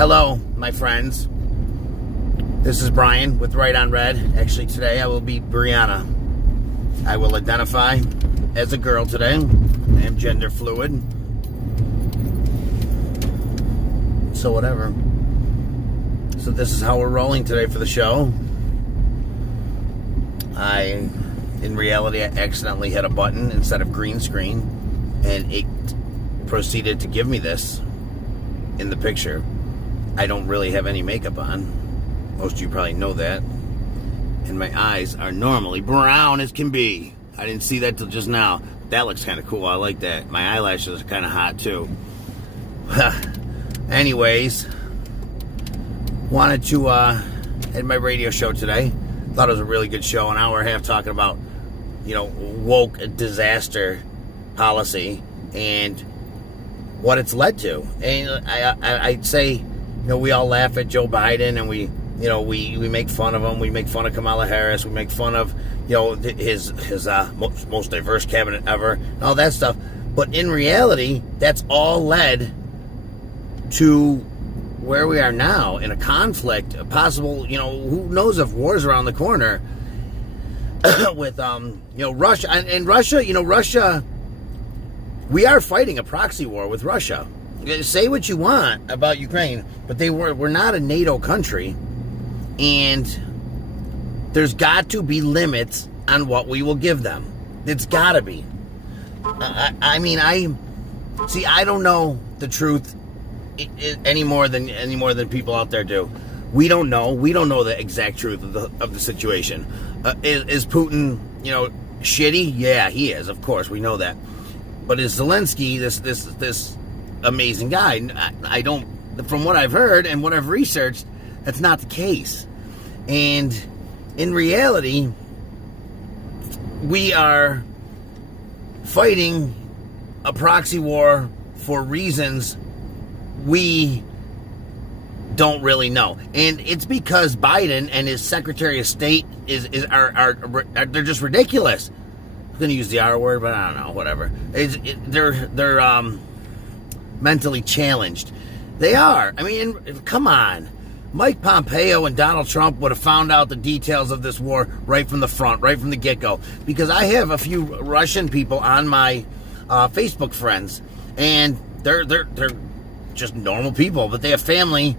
Hello, my friends. This is Brian with Right on Red. Actually, today I will be Brianna. I will identify as a girl today. I am gender fluid. So whatever. So this is how we're rolling today for the show. In reality, I accidentally hit a button instead of green screen, and it proceeded to give me this in the picture. I don't really have any makeup on. Most of you probably know that. And my eyes are normally brown as can be. I didn't see that till just now. That looks kind of cool. I like that. My eyelashes are kind of hot too. Anyways, wanted to had my radio show today. Thought it was a really good show. An hour and a half talking about, woke disaster policy and what it's led to. And I'd say, we all laugh at Joe Biden, and we make fun of him. We make fun of Kamala Harris. We make fun of, his most diverse cabinet ever, and all that stuff. But in reality, that's all led to where we are now, in a conflict, a possible, who knows if war's around the corner with, Russia. And Russia, we are fighting a proxy war with Russia. Say what you want about Ukraine, but we're not a NATO country, and there's got to be limits on what we will give them. It's got to be. I don't know the truth any more than people out there do. We don't know. We don't know the exact truth of the situation. Is Putin, shitty? Yeah, he is. Of course, we know that. But is Zelensky this amazing guy? I don't. From what I've heard and what I've researched, that's not the case. And in reality, we are fighting a proxy war for reasons we don't really know. And it's because Biden and his Secretary of State are they're just ridiculous. I'm going to use the R word, but I don't know, whatever. They're mentally challenged. They are. I mean, come on. Mike Pompeo and Donald Trump would have found out the details of this war right from the front, right from the get-go. Because I have a few Russian people on my Facebook friends, and they're just normal people, but they have family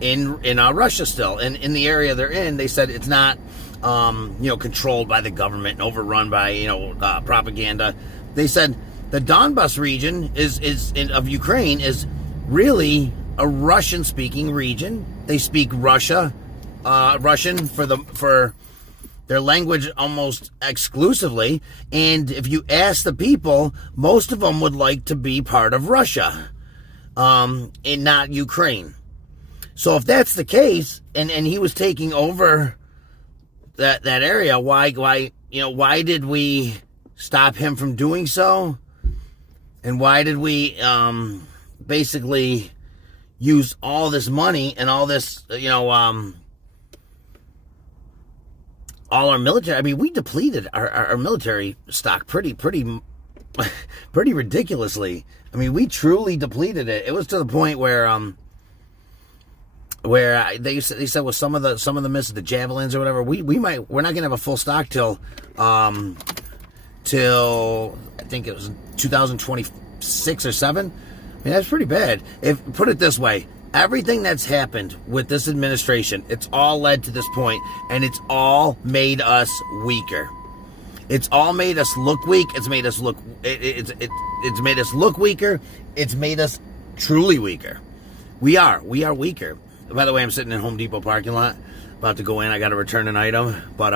in Russia still. And in the area they're in, they said it's not controlled by the government and overrun by propaganda. They said the Donbas region of Ukraine is really a Russian-speaking region. They speak Russian for their language almost exclusively. And if you ask the people, most of them would like to be part of Russia, and not Ukraine. So if that's the case, and he was taking over that area, why did we stop him from doing so? And why did we basically use all this money and all this, all our military? I mean, we depleted our military stock pretty ridiculously. I mean, we truly depleted it. It was to the point where they said with some of the missiles, the javelins or whatever, we're not gonna have a full stock till I think it was 2026 or 7. I mean, that's pretty bad. Put it this way, everything that's happened with this administration, it's all led to this point, and it's all made us weaker. It's all made us look weak. It's made us look. It's made us look weaker. It's made us truly weaker. We are weaker. By the way, I'm sitting in Home Depot parking lot, about to go in. I got to return an item, but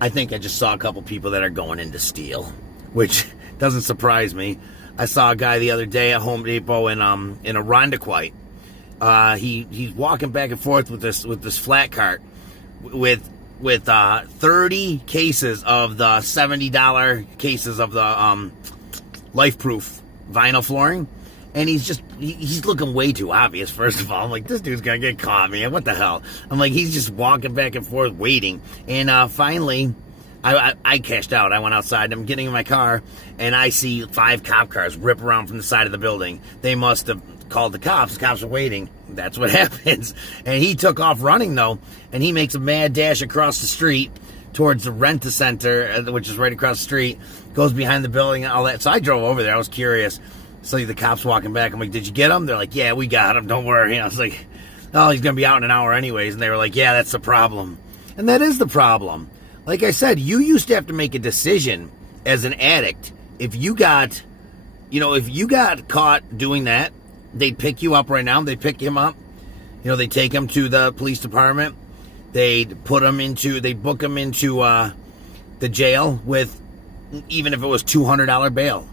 I think I just saw a couple people that are going in to steal, which doesn't surprise me. I saw a guy the other day at Home Depot in a Rondequite. He's walking back and forth with this flat cart with 30 cases of the $70 cases of the Life Proof vinyl flooring, and he's looking way too obvious. First of all, I'm like, this dude's gonna get caught, man. What the hell? I'm like, he's just walking back and forth waiting, and finally I cashed out. I went outside. I'm getting in my car, and I see 5 cop cars rip around from the side of the building. They must have called the cops. The cops were waiting. That's what happens. And he took off running, though, and he makes a mad dash across the street towards the Rent-A-Center, which is right across the street, goes behind the building and all that. So I drove over there. I was curious. So the cops walking back. I'm like, did you get him? They're like, yeah, we got him. Don't worry. I was like, oh, he's going to be out in an hour anyways. And they were like, yeah, that's the problem. And that is the problem. Like I said, you used to have to make a decision as an addict. If you got caught doing that, they'd pick you up right now. They'd pick him up. They take him to the police department. They'd book him into the jail with, even if it was $200 bail.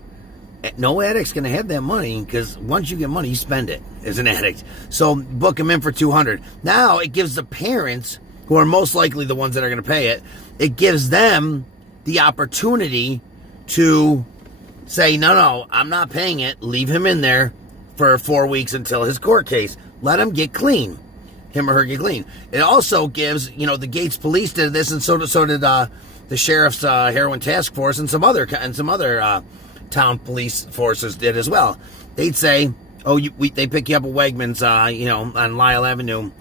No addict's going to have that money, because once you get money, you spend it as an addict. So book him in for $200. Now it gives the parents, who are most likely the ones that are going to pay it, it gives them the opportunity to say, no, I'm not paying it. Leave him in there for 4 weeks until his court case. Let him get clean. Him or her get clean. It also gives, the Gates Police did this, and so did the sheriff's heroin task force, and some other town police forces did as well. They'd say, they pick you up at Wegmans, on Lyle Avenue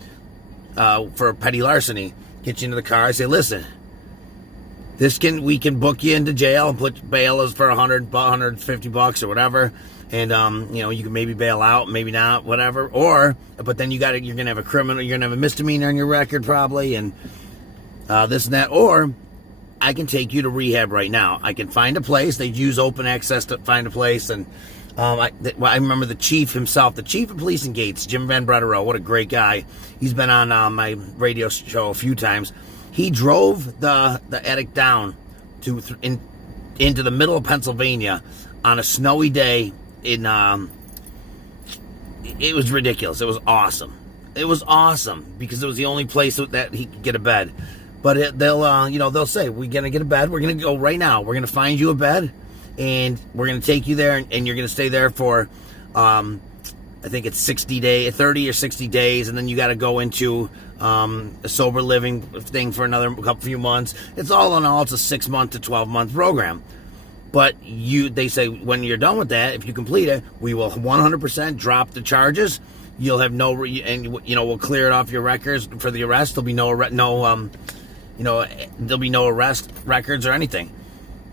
for petty larceny. Get you into the car. I say, listen, we can book you into jail and put bail as for $150 or whatever. And, you can maybe bail out, maybe not, whatever. But then you're going to have a criminal, you're going to have a misdemeanor on your record probably, and this and that. Or I can take you to rehab right now. I can find a place. They use open access to find a place. And I remember the chief himself, the chief of police in Gates, Jim Van Bretero. What a great guy. He's been on my radio show a few times. He drove the addict down into the middle of Pennsylvania on a snowy day. It was ridiculous. It was awesome. It was awesome because it was the only place that he could get a bed. But they'll say, we're going to get a bed. We're going to go right now. We're going to find you a bed, and we're going to take you there, and you're going to stay there for, I think it's 30 or 60 days, and then you got to go into a sober living thing for another few months. It's all in all, it's a 6-month to 12-month program. But they say, when you're done with that, if you complete it, we will 100% drop the charges. You'll have we'll clear it off your records for the arrest. There'll be there'll be no arrest records or anything.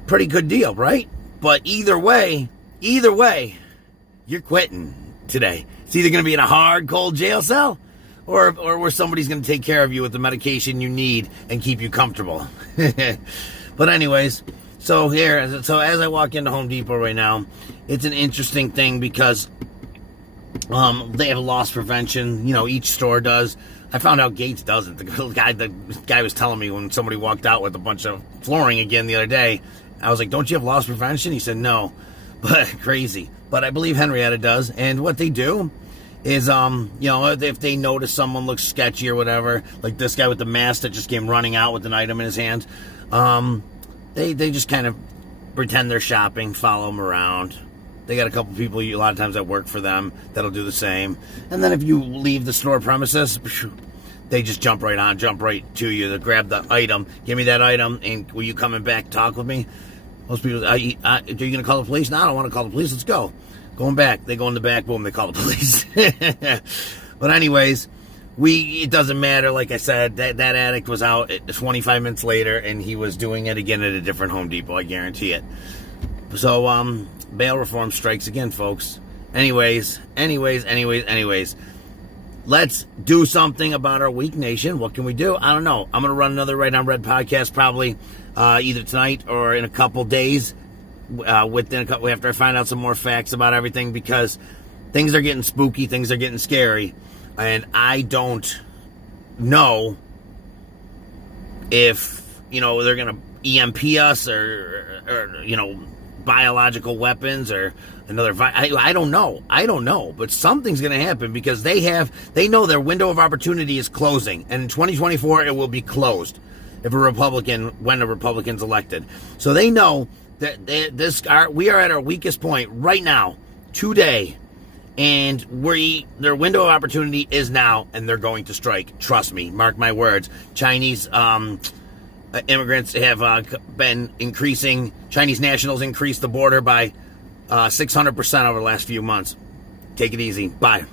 Pretty good deal, right? But either way, you're quitting today. It's either going to be in a hard, cold jail cell, or where somebody's going to take care of you with the medication you need and keep you comfortable. But anyways, so as I walk into Home Depot right now, it's an interesting thing because they have a loss prevention. Each store does. I found out Gates doesn't. The guy was telling me when somebody walked out with a bunch of flooring again the other day. I was like, don't you have loss prevention? He said, no. But crazy. But I believe Henrietta does. And what they do is, if they notice someone looks sketchy or whatever, like this guy with the mask that just came running out with an item in his hand, they just kind of pretend they're shopping, follow them around. They got a couple people a lot of times that work for them that'll do the same. And then if you leave the store premises, they just jump right to you to grab the item. Give me that item, and will you come and back talk with me? Most people, are you going to call the police? No, I don't want to call the police. Let's go. Going back. They go in the back. Boom, they call the police. But anyways, it doesn't matter. Like I said, that addict was out 25 minutes later, and he was doing it again at a different Home Depot. I guarantee it. So, bail reform strikes again, folks. Anyways. Let's do something about our weak nation. What can we do? I don't know. I'm going to run another Right on Red podcast probably either tonight or in a couple days after I find out some more facts about everything, because things are getting spooky. Things are getting scary. And I don't know if, they're going to EMP us or biological weapons or another I don't know, but something's going to happen, because they know their window of opportunity is closing, and in 2024 it will be closed when a Republican's elected. So they know that we are at our weakest point right now, today, and their window of opportunity is now, and they're going to strike. Trust me, mark my words. Chinese immigrants have been increasing. Chinese nationals increased the border by 600% over the last few months. Take it easy. Bye.